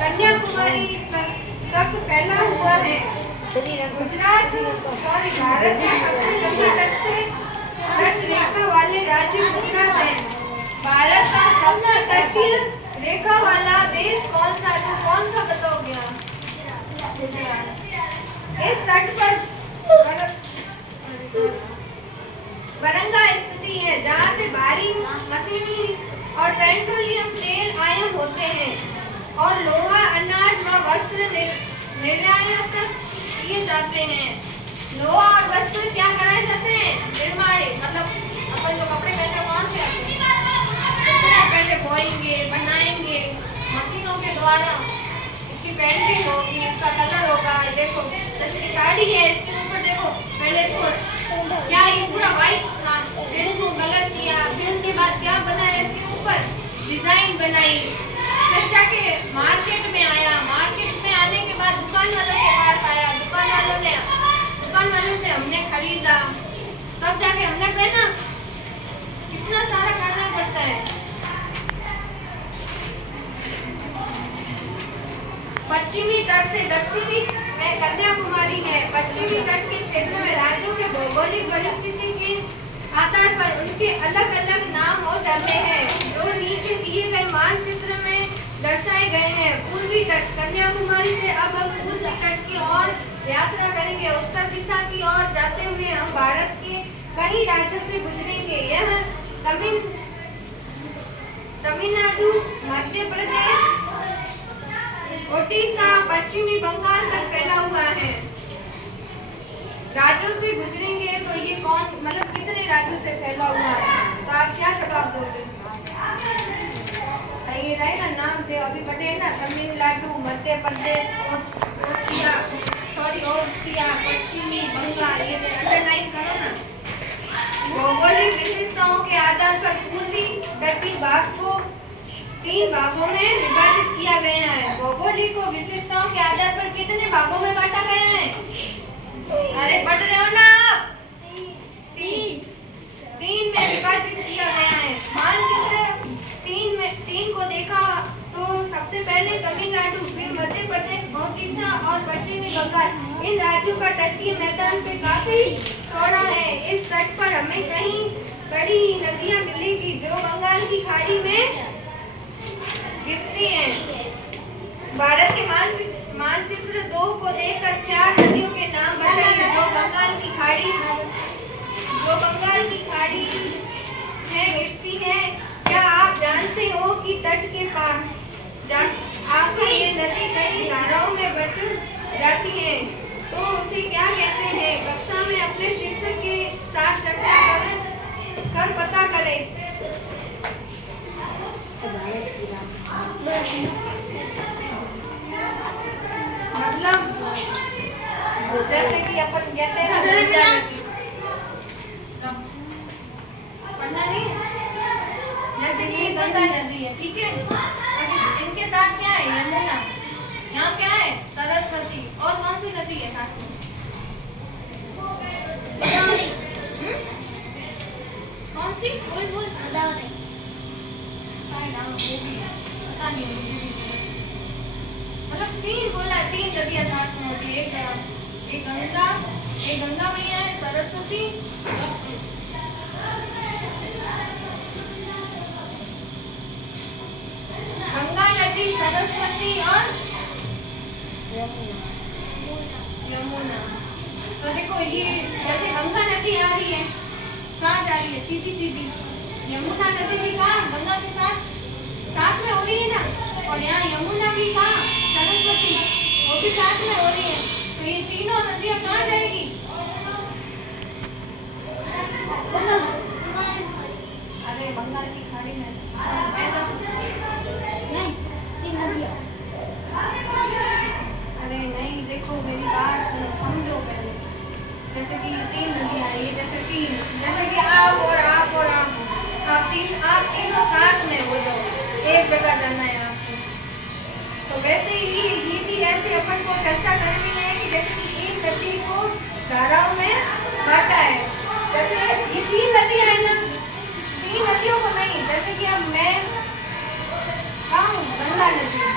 कन्याकुमारी तक फैला हुआ है। गुजरात और भारत में सबसे लंबी तट रेखा वाले राज्य गुजरात है। भारत का सबसे तटीय रेखा वाला देश कौन सा? तो कौन सा बताओगे आप? इस तट पर बरंगा स्थिति है, जहाँ से भारी मशीनरी और पेट्रोलियम तेल आयात होते हैं और लोहा, अनाज व वस्त्र निर्यात किए जाते हैं। लोहा और वस्त्र क्या कराए जाते हैं? निर्माण, मतलब अपन जो कपड़े पहनते हैं कौन से आते हैं? तो पहले बोएंगे, बनाएंगे मशीनों के द्वारा, इसकी पेंटिंग होगी, इसका कलर होगा। देखो जैसे साड़ी है, इसके ऊपर देखो पहले इसको क्या ये पूरा व्हाइट था, फिर इसको कलर किया, फिर उसके बाद क्या बनाया, इसके ऊपर डिजाइन बनाई, फिर जाके मार्केट में आया। मार्केट में आने के बाद दुकान वालों के पास आया, दुकान वालों से हमने खरीदा, तब जाके हमने पहना। कितना सारा करना पड़ता है। पश्चिमी तट से दक्षिणी में कन्याकुमारी है। पश्चिमी तट के क्षेत्र में राज्यों के भौगोलिक परिस्थिति के आधार पर उनके अलग अलग नाम हो जाते हैं, जो नीचे दिए गए मानचित्र में दर्शाए गए हैं। पूर्वी तट कन्याकुमारी से अब हम पूर्वी तट की ओर यात्रा करेंगे। उत्तर दिशा की ओर जाते हुए हम भारत के कई राज्यों से गुजरेंगे। यह तमिलनाडु, मध्य प्रदेश, ओडिशा, पश्चिमी बंगाल तक फैला हुआ है। राज्यों से गुजरेंगे तो ये कौन, मतलब कितने राज्यों से फैला हुआ है? तो आप क्या जवाब दोगे? ये रहेगा नाम दे, अभी पढ़े ना, तमिलनाडु, मध्य प्रदेश, ओडिशा, पश्चिमी बंगाल, ये अंडरलाइन करो ना। भौगोलिक विशेषताओं के आधार पर पूर्वी तटीय भाग को 3 भागों में विभाजित किया गया है। भौगोलिक विशेषताओं के आधार पर कितने भागों में बांटा गया है? अरे पढ़ रहे हो ना आप? 3 में विभाजित किया गया है। मानचित्र 3 को देखा तो सबसे पहले तमिलनाडु, फिर मध्य प्रदेश, ओडिशा और पश्चिमी बंगाल। इन राज्यों का तटीय मैदान पे काफी चौड़ा है। इस तट पर हमें कहीं बड़ी नदियां मिलेगी जो बंगाल की खाड़ी में गिरती हैं। भारत के मानचित्र 2 को देखकर 4 नदियों के नाम बताइए जो बंगाल की खाड़ी में गिरती हैं। क्या आप जानते हो कि तट के पास आकर ये नदी कई धाराओं में बट जाती है, तो उसे क्या कहते हैं? कक्षा में अपने शिक्षक के साथ चर्चा कर पता करें। मतलब जैसे कि अपन कहते हैं ना, पढ़ना नहीं है, जैसे कि ये गंगा नदी है, ठीक है, इनके साथ क्या है? यमुना। यहाँ क्या है? सरस्वती। और कौन सी नदी है साथ में? कौन सी? बोल गोदावरी शायद, वो भी पता नहीं मुझे। मतलब 3 बोला, 3 नदियां साथ में होती है। एक गंगा मैया है, सरस्वती, गंगा नदी, सरस्वती और यमुना। तो देखो ये जैसे गंगा नदी आ रही है, कहाँ जा रही है? सीधी। यमुना नदी भी कहाँ? गंगा के साथ में हो रही है ना। और यहाँ यमुना भी कहाँ? सरस्वती, वो भी साथ में हो रही है। तो ये तीनों नदियाँ कहाँ जाएगी? अरे बंगाल की खाड़ी में। अरे नहीं, देखो मेरी बात समझो पहले। जैसे कि 3 नदियाँ है, जैसे कि आप और आप और आप तीनों साथ में हो जाओ, एक जगह जाना है आपको। तो वैसे ही ये भी ऐसे अपन को चर्चा करनी है कि जैसे कि 3 नदी को धाराओं में बांटा है। जैसे ये 3 नदियाँ है ना, 3 नदियों को नहीं, जैसे कि अब मैं गंगा नदी